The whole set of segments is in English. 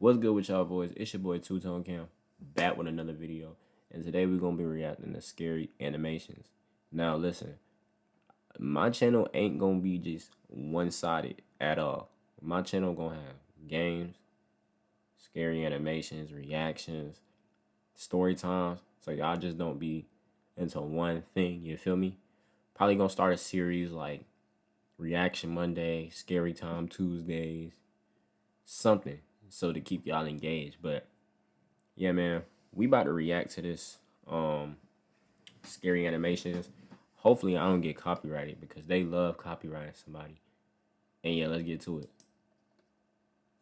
What's good with y'all boys? It's your boy Two Tone Cam, back with another video. And today we're gonna be reacting to scary animations. Now listen, my channel ain't gonna be just one-sided at all. My channel gonna have games, scary animations, reactions, story times. So y'all just don't be into one thing, you feel me? Probably gonna start a series like Reaction Monday, Scary Time Tuesdays, something so to keep y'all engaged. But yeah, man, we about to react to this scary animations. Hopefully I don't get copyrighted because they love copyrighting somebody. And yeah, let's get to it.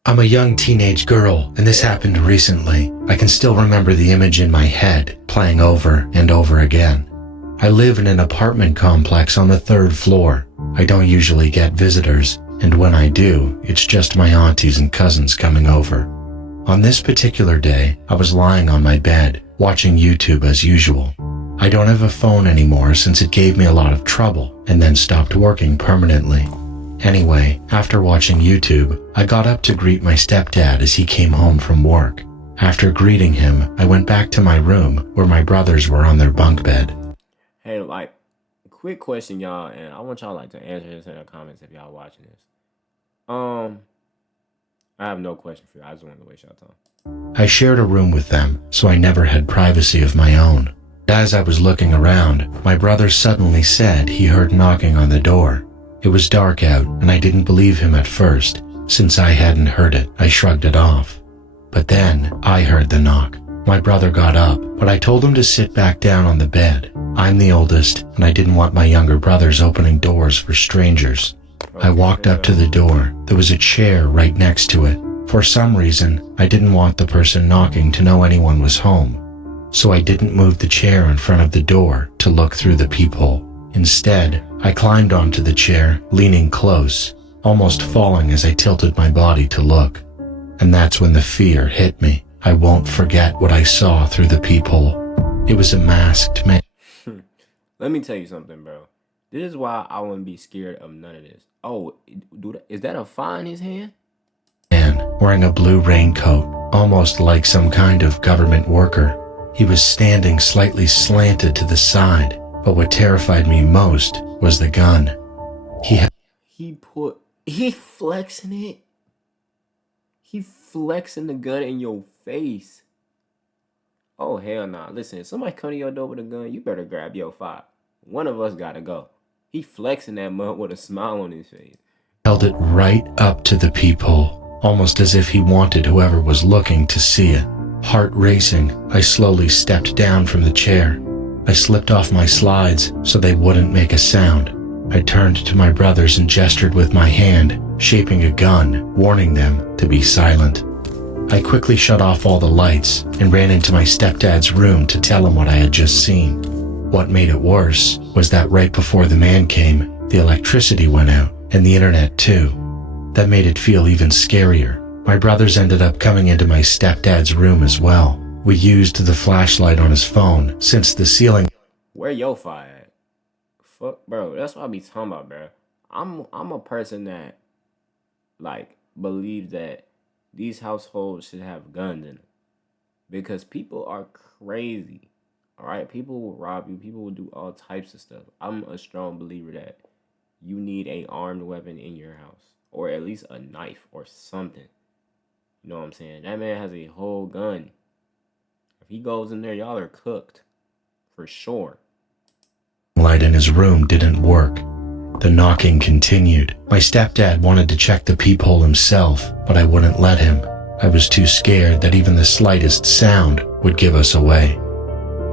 I'm a young teenage girl, and this happened recently. I can still remember the image in my head, playing over and over again. I live in an apartment complex on the 3rd floor. I don't usually get visitors, and when I do, it's just my aunties and cousins coming over. On this particular day, I was lying on my bed, watching YouTube as usual. I don't have a phone anymore since it gave me a lot of trouble and then stopped working permanently. Anyway, after watching YouTube, I got up to greet my stepdad as he came home from work. After greeting him, I went back to my room where my brothers were on their bunk bed. Hey, like, quick question, y'all, and I want y'all like to answer this in the comments if y'all watching this. I have no question for you. I just wanted to waste y'all time. I shared a room with them, so I never had privacy of my own. As I was looking around, my brother suddenly said he heard knocking on the door. It was dark out, and I didn't believe him at first. Since I hadn't heard it, I shrugged it off. But then, I heard the knock. My brother got up, but I told him to sit back down on the bed. I'm the oldest, and I didn't want my younger brothers opening doors for strangers. I walked up to the door. There was a chair right next to it. For some reason, I didn't want the person knocking to know anyone was home. So I didn't move the chair in front of the door to look through the peephole. Instead, I climbed onto the chair, leaning close, almost falling as I tilted my body to look. And that's when the fear hit me. I won't forget what I saw through the peephole. It was a masked man. Let me tell you something, bro. This is why I wouldn't be scared of none of this. Oh, is that a file in his hand? Man wearing a blue raincoat, almost like some kind of government worker. He was standing slightly slanted to the side, but what terrified me most was the gun. He flexing it. He flexing the gun in your face. Oh, hell nah. Listen, if somebody come to your door with a gun, you better grab your fire. One of us gotta go. He flexing that mug with a smile on his face. Held it right up to the peephole, almost as if he wanted whoever was looking to see it. Heart racing, I slowly stepped down from the chair. I slipped off my slides so they wouldn't make a sound. I turned to my brothers and gestured with my hand, shaping a gun, warning them to be silent. I quickly shut off all the lights and ran into my stepdad's room to tell him what I had just seen. What made it worse was that right before the man came, the electricity went out, and the internet too. That made it feel even scarier. My brothers ended up coming into my stepdad's room as well. We used the flashlight on his phone since the ceiling. Where your fire at? Fuck, bro. That's what I be talking about, bro. I'm a person that like believes that these households should have guns in them because people are crazy. All right, people will rob you. People will do all types of stuff. I'm a strong believer that you need a armed weapon in your house, or at least a knife or something. You know what I'm saying? That man has a whole gun. If he goes in there, y'all are cooked. For sure. Light in his room didn't work. The knocking continued. My stepdad wanted to check the peephole himself, but I wouldn't let him. I was too scared that even the slightest sound would give us away.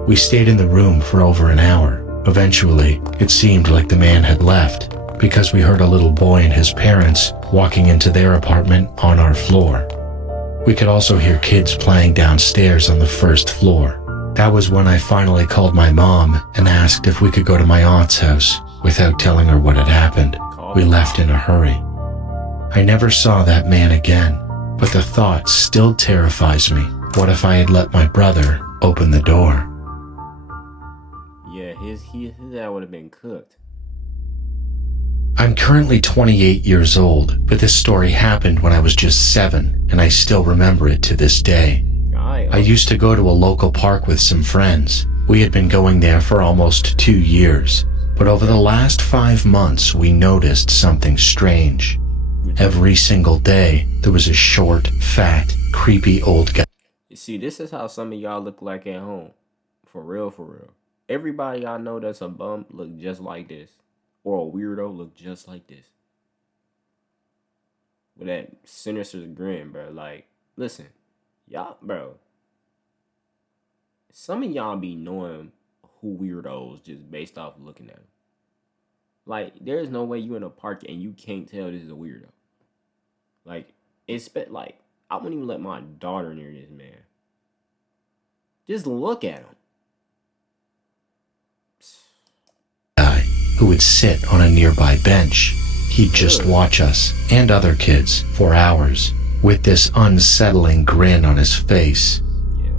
We stayed in the room for over an hour. Eventually, it seemed like the man had left because we heard a little boy and his parents walking into their apartment on our floor. We could also hear kids playing downstairs on the 1st floor. That was when I finally called my mom and asked if we could go to my aunt's house without telling her what had happened. We left in a hurry. I never saw that man again, but the thought still terrifies me. What if I had let my brother open the door? Yeah, his dad would have been cooked. I'm currently 28 years old, but this story happened when I was just 7, and I still remember it to this day. I used to go to a local park with some friends. We had been going there for almost 2 years, but over the last 5 months, we noticed something strange. Every single day, there was a short, fat, creepy old guy. You see, this is how some of y'all look like at home. For real, for real. Everybody I know that's a bum look just like this. Or a weirdo look just like this. With that sinister grin, bro. Like, listen. Y'all, bro. Some of y'all be knowing who weirdos just based off looking at them. Like, there's no way you in a park and you can't tell this is a weirdo. Like, like, I wouldn't even let my daughter near this man. Just look at him. Who would sit on a nearby bench. He'd just watch us and other kids for hours with this unsettling grin on his face.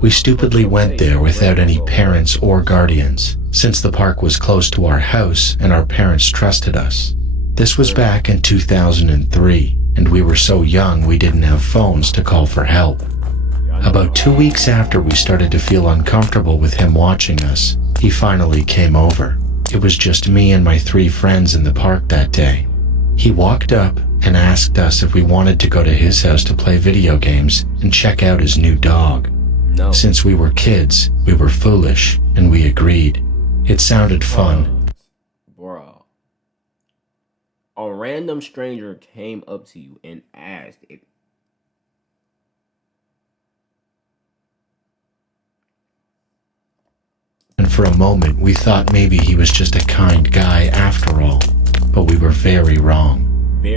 We stupidly went there without any parents or guardians, since the park was close to our house and our parents trusted us. This was back in 2003, and we were so young we didn't have phones to call for help. About 2 weeks after we started to feel uncomfortable with him watching us, he finally came over. It was just me and my 3 friends in the park that day. He walked up and asked us if we wanted to go to his house to play video games and check out his new dog. No. Since we were kids, we were foolish, and we agreed. It sounded fun. Bro. A random stranger came up to you and asked if... And for a moment, we thought maybe he was just a kind guy after all, but we were very wrong.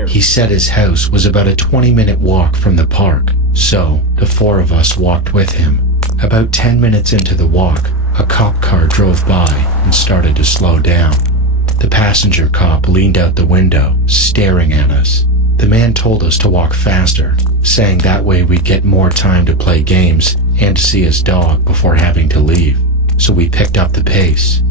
He said his house was about a 20-minute walk from the park, so the 4 of us walked with him. About 10 minutes into the walk, a cop car drove by and started to slow down. The passenger cop leaned out the window, staring at us. The man told us to walk faster, saying that way we'd get more time to play games and to see his dog before having to leave. So we picked up the pace.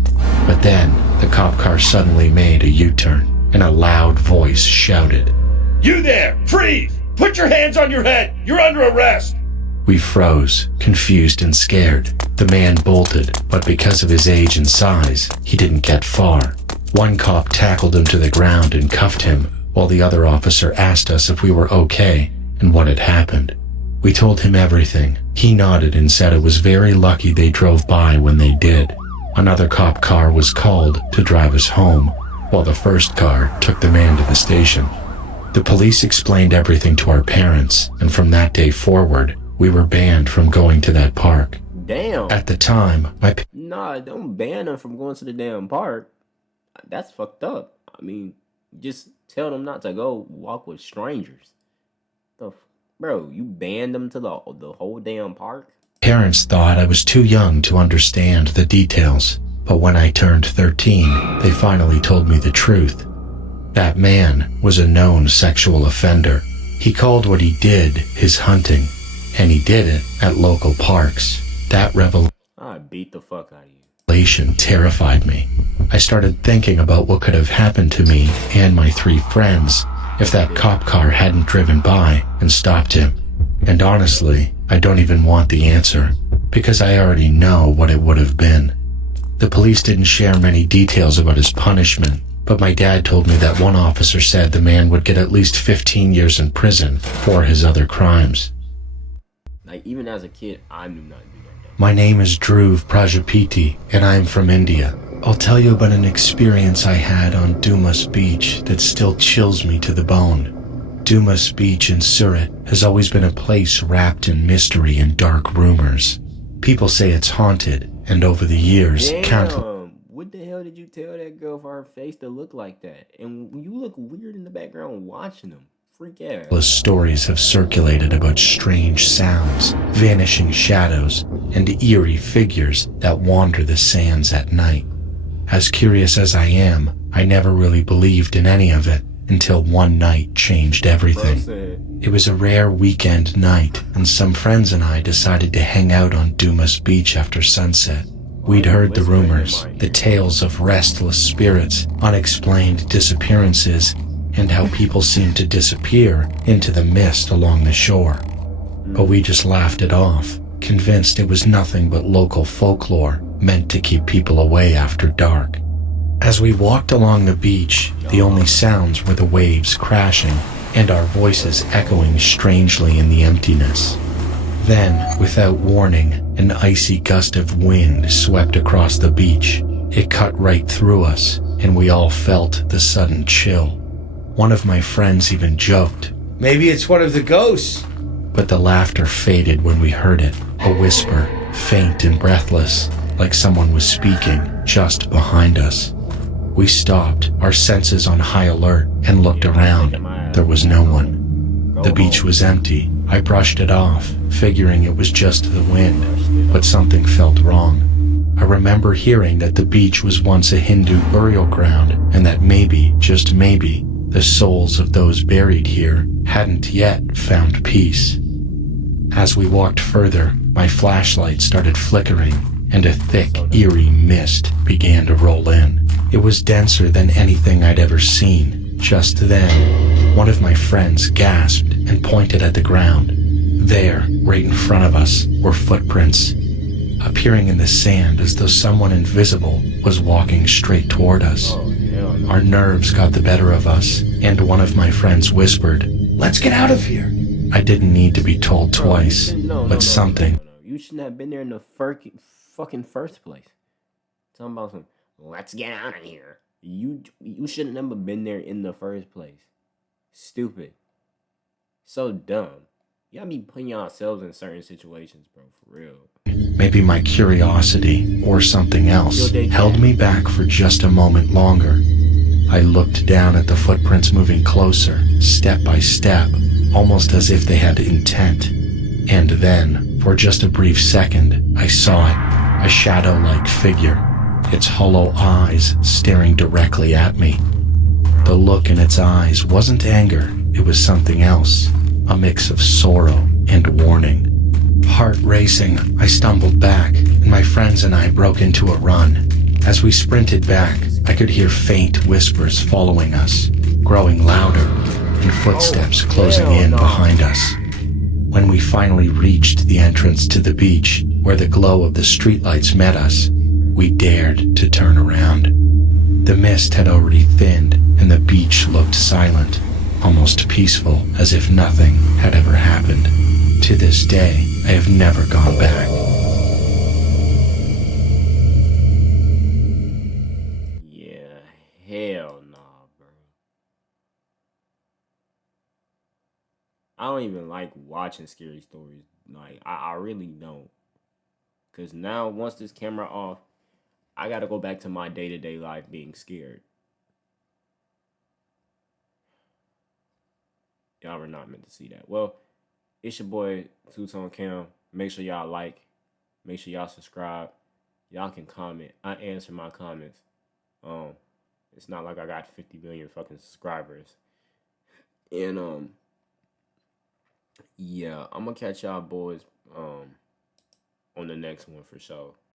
But then, the cop car suddenly made a U-turn, and a loud voice shouted, "You there! Freeze! Put your hands on your head! You're under arrest!" We froze, confused and scared. The man bolted, but because of his age and size, he didn't get far. One cop tackled him to the ground and cuffed him, while the other officer asked us if we were okay and what had happened. We told him everything. He nodded and said it was very lucky they drove by when they did. Another cop car was called to drive us home, while the first car took the man to the station. The police explained everything to our parents, and from that day forward, we were banned from going to that park. Damn. At the time, Nah, don't ban them from going to the damn park. That's fucked up. I mean, just tell them not to go walk with strangers. Bro, you banned them to the whole damn park? Parents thought I was too young to understand the details, but when I turned 13, they finally told me the truth. That man was a known sexual offender. He called what he did his hunting, and he did it at local parks. That I beat the fuck out of you. revelation terrified me. I started thinking about what could have happened to me and my 3 friends if that cop car hadn't driven by and stopped him. And honestly, I don't even want the answer, because I already know what it would have been. The police didn't share many details about his punishment, but my dad told me that one officer said the man would get at least 15 years in prison for his other crimes. Like, even as a kid, I knew not to do that. My name is Dhruv Prajapati, and I'm from India. I'll tell you about an experience I had on Dumas Beach that still chills me to the bone. Dumas Beach in Surat has always been a place wrapped in mystery and dark rumors. People say it's haunted, and over the years, What the hell did you tell that girl for her face to look like that? And you look weird in the background watching them. Freak out. countless stories have circulated about strange sounds, vanishing shadows, and eerie figures that wander the sands at night. As curious as I am, I never really believed in any of it until one night changed everything. It was a rare weekend night, and some friends and I decided to hang out on Dumas Beach after sunset. We'd heard the rumors, the tales of restless spirits, unexplained disappearances, and how people seemed to disappear into the mist along the shore. But we just laughed it off, convinced it was nothing but local folklore meant to keep people away after dark. As we walked along the beach, the only sounds were the waves crashing and our voices echoing strangely in the emptiness. Then, without warning, an icy gust of wind swept across the beach. It cut right through us, and we all felt the sudden chill. One of my friends even joked, "Maybe it's one of the ghosts." but the laughter faded when we heard it, a whisper, faint and breathless, like someone was speaking just behind us. We stopped, our senses on high alert, and looked around. There was no one. The beach was empty. I brushed it off, figuring it was just the wind, but something felt wrong. I remember hearing that the beach was once a Hindu burial ground, and that maybe, just maybe, the souls of those buried here hadn't yet found peace. As we walked further, my flashlight started flickering, and a thick, eerie mist began to roll in. It was denser than anything I'd ever seen. Just then, one of my friends gasped and pointed at the ground. There, right in front of us, were footprints, appearing in the sand as though someone invisible was walking straight toward us. Our nerves got the better of us, and one of my friends whispered, "Let's get out of here." I didn't need to be told twice, but something. You shouldn't have been there in the fucking first place. Talking about some, let's get out of here. You shouldn't have never been there in the first place. Stupid. So dumb. Y'all be putting yourselves in certain situations, bro, for real. Maybe my curiosity, or something else, held me back for just a moment longer. I looked down at the footprints moving closer, step by step, almost as if they had intent. And then, for just a brief second, I saw it, a shadow-like figure, its hollow eyes staring directly at me. The look in its eyes wasn't anger, it was something else, a mix of sorrow and warning. Heart racing, I stumbled back, and my friends and I broke into a run. As we sprinted back, I could hear faint whispers following us, growing louder, and footsteps closing in behind us. When we finally reached the entrance to the beach, where the glow of the streetlights met us, we dared to turn around. The mist had already thinned, and the beach looked silent, almost peaceful, as if nothing had ever happened. To this day, I have never gone back. Yeah, hell nah, bro. I don't even like watching scary stories. Like, I really don't. Because now, once this camera off, I gotta go back to my day-to-day life being scared. Y'all were not meant to see that. Well, it's your boy, Two Tone Cam. Make sure y'all like. Make sure y'all subscribe. Y'all can comment. I answer my comments. It's not like I got 50 million fucking subscribers. And yeah, I'm gonna catch y'all boys on the next one for sure.